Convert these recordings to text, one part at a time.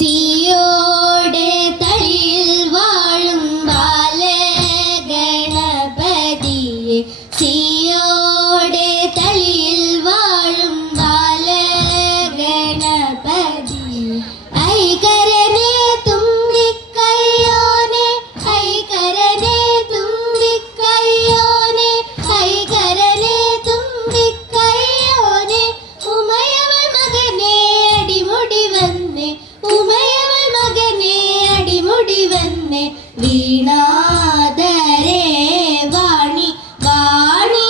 സിയോടെ തളിയിൽ വാഴും ബാലഗണപതിയെ സിയോടെ തളിയിൽ വാഴും ബാലഗണപതിയെ ഐകരനെ തുമ്പിക്കയ്യോനെ ഐകരനെ തുമ്പിക്കയ്യോനെ ഐകരനെ തുമ്പിക്കയ്യോനെ ഉമയവൾ മകനെ അടിമുടി വന്നേ ഉമയവൾ മകനെ അടിമുടി വന്നേ വീണാധരേ വാണി വാണി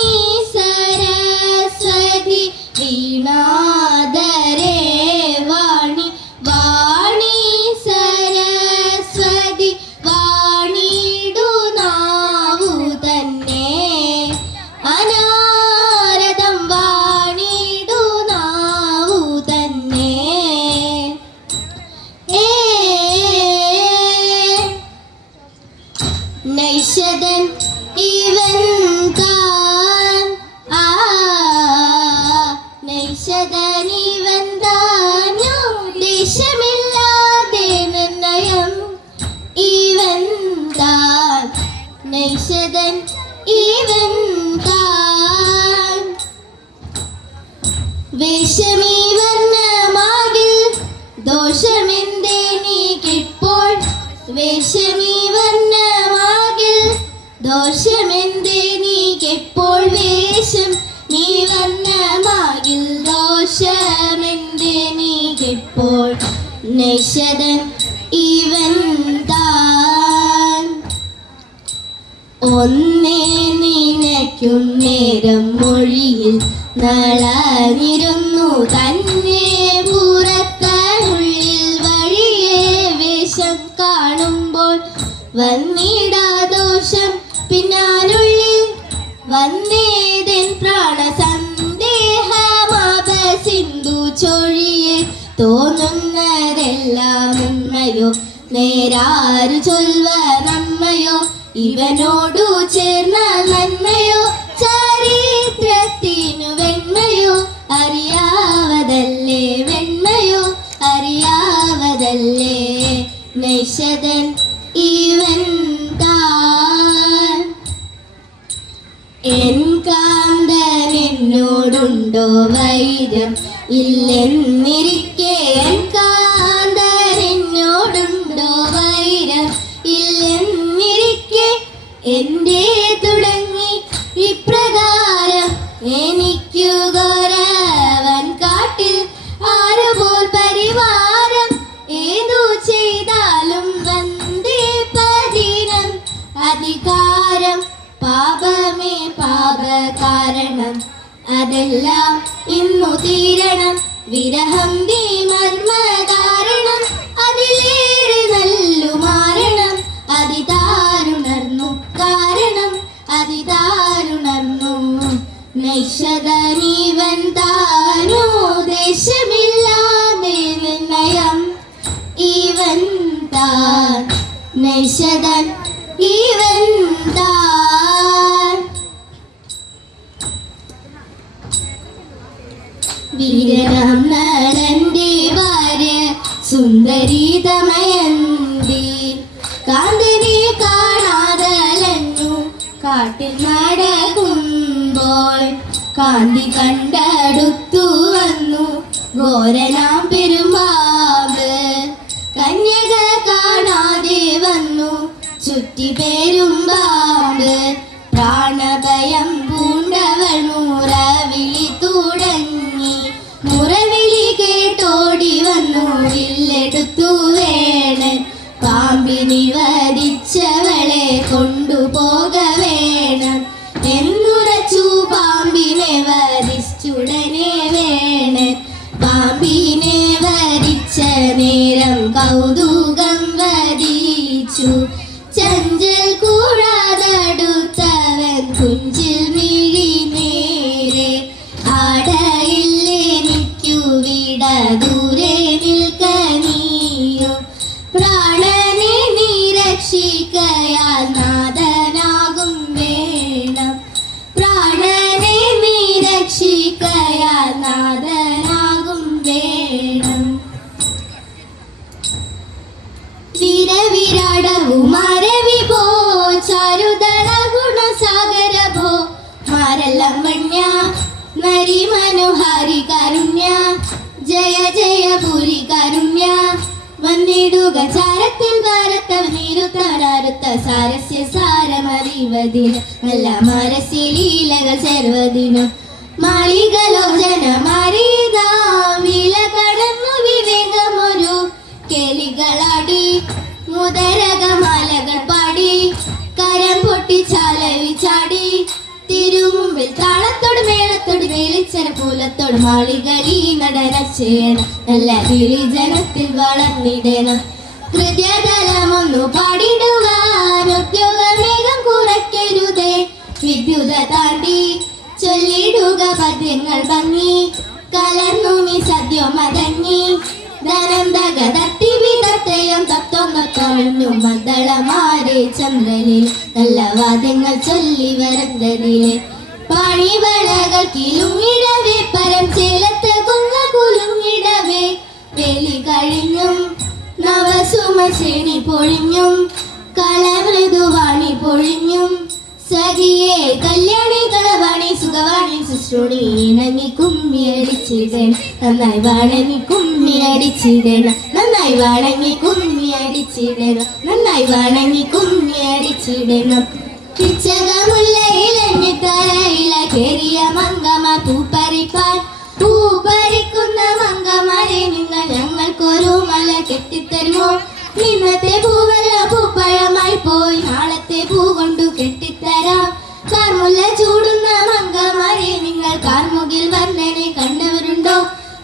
സരസ്വതി വീണാധരേ വാണി വാണി സരസ്വതി വാണിടു നാവു തന്നെ അനാരദം വാണിടു നാവു തന്നെ നൈഷദൻ ഇവൻ താൻ നൈഷദൻ ഇവൻ താനോ ദേശമില്ലാതെ നിർണയം ഇവൻ താൻ നൈഷദൻ ഇവൻ താൻ വേഷമീ വർണ്ണമാകിൽ ദോഷമെന്തെനിക്കിപ്പോൾ വേഷമീ വർണ്ണമാകിൽ ദോഷമെന്തെനിക്കെപ്പോൾ വേഷം നീ വർണ്ണമാകിൽ ദോഷമെന്തെനിക്കെപ്പോൾ നൈഷദൻ ഇവൻ താൻ ഒന്നേ നിനയ്ക്കും നേരം മൊഴിയിൽ നളനിരുന്നു തന്നെ പുറത്തനുള്ളിൽ വഴിയെ വേഷം കാണുമ്പോൾ വന്നിടാദോഷം പിന്നാനുള്ളിൽ വന്നേതൻ പ്രാണസന്ദേഹമാപ സിന്ധു ചൊഴിയെ തോന്നുന്നതെല്ലാം ഉണ്മയോ നേരാരു ചൊൽവ നന്മയോ ഇവനോടു ചേർന്ന നന്മയോ ചരിത്രത്തിനു വെണ്മയോ അറിയാവതല്ലേ വെണ്മയോ അറിയാവതല്ലേ നൈഷദൻ ഇവൻ താൻ എൻ കാന്തൻ എന്നോടുണ്ടോ വൈരം ഇല്ലെന്നിരിക്കെ എൻ കാന്തൻ എന്നോടുണ്ടോ വൈരം ഇല്ലെന്നിരിക്കെ എൻ്റെ തുടങ്ങി ഇപ്രകാരം എനിക്കു ഗൗരവൻ കാട്ടിൽ ആരുപോൽ പരിവാരം ഏതു ചെയ്താലും വന്ദേ പതിനം അധികാരം പാപമേ പാപകാരണം അതെല്ലാം ഇന്നു തീരണം വിരഹം നീ മർമ്മകാരണം അതിലേറെ നല്ലു മാരണം അതിദാരുണർന്നു കാരണം അതിദാരുണർന്നു നൈഷദനീവൻ താനോ ദേശമില്ലാതെ നിർണയം ഇവൻ താൻ നൈഷദൻ ഇവൻ താൻ വീരനാം നളന്റെ ഭാര്യ സുന്ദരി ദമയന്തി കാന്തനെ കാണാതലഞ്ഞു കാട്ടിൽ നടക്കുമ്പോൾ കാന്തി കണ്ടടുത്തു വന്നു ഘോരനാം പെരുമ്പാമ്പ് കന്യക കാണാതെ വന്നു ചുറ്റി പെരുമ്പാമ്പ് പ്രാണഭയം പൂണ്ടവൾ മുറവിളി തുടങ്ങി മുറവിളി കേട്ടോടി വന്നു വില്ലെടുത്തു വേണൻ പാമ്പിനി വധിച്ചവളെ കൊണ്ടുപോക വേണം എന്നുറച്ചു പാമ്പിനെ വധിച്ചുടനെ വേണൻ പാമ്പിനെ വധിച്ച നേരം കൗതുകം വധിച്ചു ചഞ്ചൽ കൂടാതടുത്തവൻ കുഞ്ചിൽ മിഴി നേരെ ആടയില്ലെനിക്കു വിട ദൂരെ നിൽക്കനീയോ പ്രാണനെ നീ രക്ഷിക്കയാൽ നാഥനാകും വേണം പ്രാണനെ നീ രക്ഷിക്കയാൽ നാഥനാകും വേണം ചരവുമാരവി പോ ചാരുദള ഗുണസാഗര ഭോ മാരല്ലമ്മണ്യ നരി മനോഹാരി കാരുണ്യ ജയ ജയ ഭൂരി കാരുണ്യ വന്നിടുക ചാരത്തിൽ ഭാരത നീരുത്തരാരുത്ത സാരസ്യ സാരമറിവതിന് നല്ല മാരസ്യ ലീലകൾ ചേർവതിനും മാളികലോചന മാറിയതാം വില കടന്നു വിവേകമൊരു കേളികളാടി മുതരകമാലകൾ പാടി കരം പൊട്ടി ചാലവി ചാടി തിരുമുമ്പിൽ താളത്തോട് മേളത്തോട് വേലിച്ചര പൂലത്തോട് മാളികളീ നടന ചെയ്യണം നല്ല വിളി ജനത്തിൽ വളർന്നിടണം ഹൃദയതലമൊന്നു പാടിടുവാൻ ഉദ്യോഗമേഘം കുറയ്ക്കരുതേ വിദ്യുത താണ്ടി ചൊല്ലിടുക പദ്യങ്ങൾ ഭംഗി കലർന്നുമി സദ്യമതങ്ങി ധനം തകതത്തി വിധത്തെയും തത്വങ്ങൾക്കൊഴിഞ്ഞും മദ്ദളമാരെ ചന്ദ്രനിൽ നല്ല വാദ്യങ്ങൾ ചൊല്ലി വരുന്നതിലെ പണിവളകൾ കിലുങ്ങിടവേ പരം ചേലത്ത് കുങ്ങ കുലുങ്ങിടവേ വേലി കഴിഞ്ഞും നവസുമശ്രേണി പൊഴിഞ്ഞും കളമൃദുവാണി പൊഴിഞ്ഞും സഖിയെ കല്യാണി കളവാണി സുഖവാണി ശുശ്രൂണി ഇണങ്ങി കുമ്മി അടിച്ചിടണം നന്നായി വാണങ്ങി കുമ്മി അടിച്ചിടണം നന്നായി വാണങ്ങി കുമ്മി അടിച്ചിടണം നന്നായി വാണങ്ങി കുമ്മി അടിച്ചിടണം പിച്ചകമുല്ലയിലെണ്ണിത്തറയില കേറിയ മങ്കമ പൂപ്പറിപ്പാൻ പൂപ്പറിക്കുന്ന മങ്കമാരെ നിങ്ങൾ ഞങ്ങൾക്കൊരു മല കെട്ടിത്തരുമോ ഇന്നത്തെ പൂവല്ല പൂപ്പഴമായി പോയി നാളത്തെ പൂ കൊണ്ടു കെട്ടിത്തരാം കാർമുല്ല ചൂടുന്ന മങ്കമാരെ നിങ്ങൾ കാർമുകിൽ വർണ്ണനെ കണ്ടവരുണ്ടോ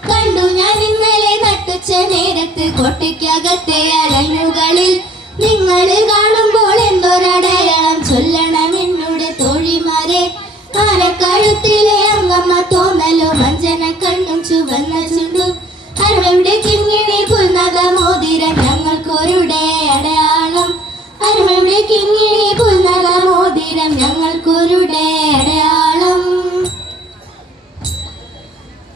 കണ്ടു ഞാൻ ഇന്നലെ നട്ടുച്ച നേരത്ത് കോട്ടയ്ക്കകത്തെ അലഞ്ഞുകളിൽ നിങ്ങൾ കാണുമ്പോൾ എന്തൊരടയാളം ചൊല്ലണം എന്നോട് തോഴിമാരെ ആനക്കഴുത്തിലെ അങ്കമ്മ തോന്നലോ മഞ്ചന കണ്ണും ചുവന്ന ചുണ്ടും അരുമയുടെ കിങ്ങിണി പുൽനക മോതിരം ഞങ്ങൾക്കൊരുടെ അടയാളം അരുമയുടെ കിങ്ങിണി പുൽനക മോതിരം ഞങ്ങൾക്കൊരുടെ അടയാളം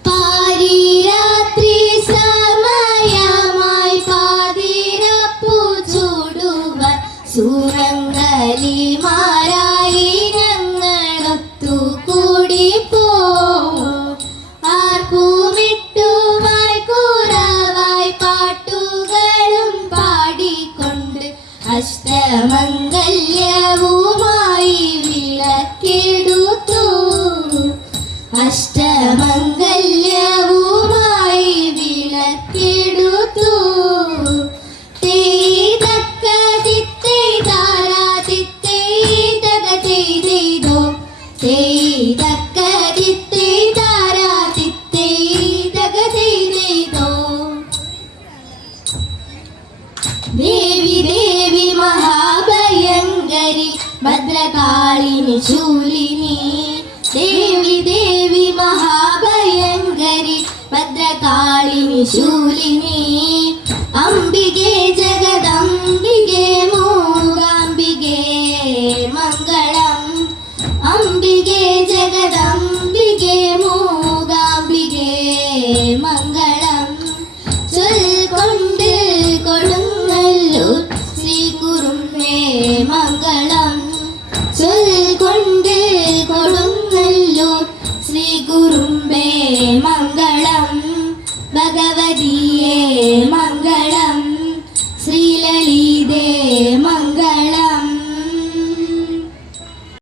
പാരിരാത്രി സമയമായി പാതിരപ്പൂ ചൂടുവാൻ സൂരങ്കലിമാരായി ഞങ്ങളൊത്തുകൂടി പോ ആർപ്പൂമിട്ടുമായി കുറവായി പാട്ടുകളും പാടിക്കൊണ്ട് അഷ്ടമംഗല്യവുമായി വിളക്കെടുത്തു അഷ്ടമംഗല്യവുമായി വിളക്കെടുത്തു ദേവി ദേവി മഹാഭയങ്കരി ഭദ്രകാളിനി ശൂലിനി ദേവി ദേവി മഹാഭയങ്കരി ഭദ്രകാളിനി ശൂലിനി